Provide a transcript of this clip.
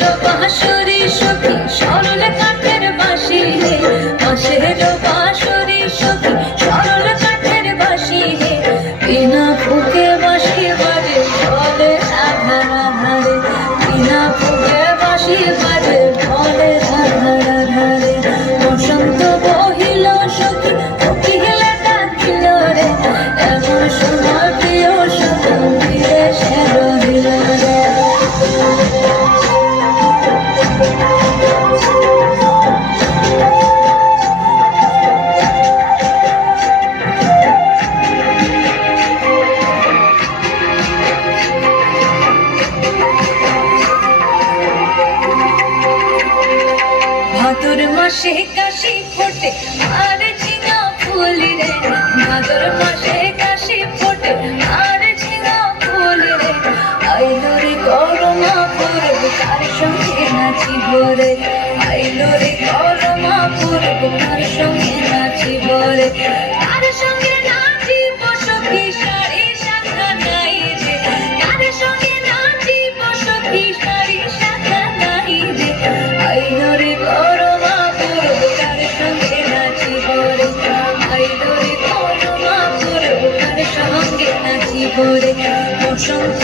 বাঁশরি সখী সরল কাঠের বাঁশি হে, বাঁশের বাঁশরি সখী সরল কাঠের বাঁশি হে, বিনা ফুঁকে বাঁশি বাজে বলে রাধা রাধা রে, বিনা ফুঁকে বাঁশি বাজে বলে রাধা রাধা রে। বসন্ত বহিল সখী কোকিলে ডাকিল রে, এমন সময় প্রিয় সখী ফিরে সে রহিল রে। ভাদর মাসে কাশি ফোটে আর ঝিঙা ফুল রে, ভাদর মাসে কাশি ফোটে আর ঝিঙা ফুল রে, আইলো রে করমা পূর্ব কার সঙ্গে নাচিব রে, আইলো রে করমা পূর্ব কার সঙ্গে নাচিব রে, কার সঙ্গে নাচিব সখী সারি শাখা নাই রে, কার সঙ্গে নাচিব সখী সারি শাখা নাই রে, আইলো রে করমা পূর্ব কার সঙ্গে নাচিব রে, আইলো রে করমা পূর্ব কার সঙ্গে নাচিব রে। বসন্ত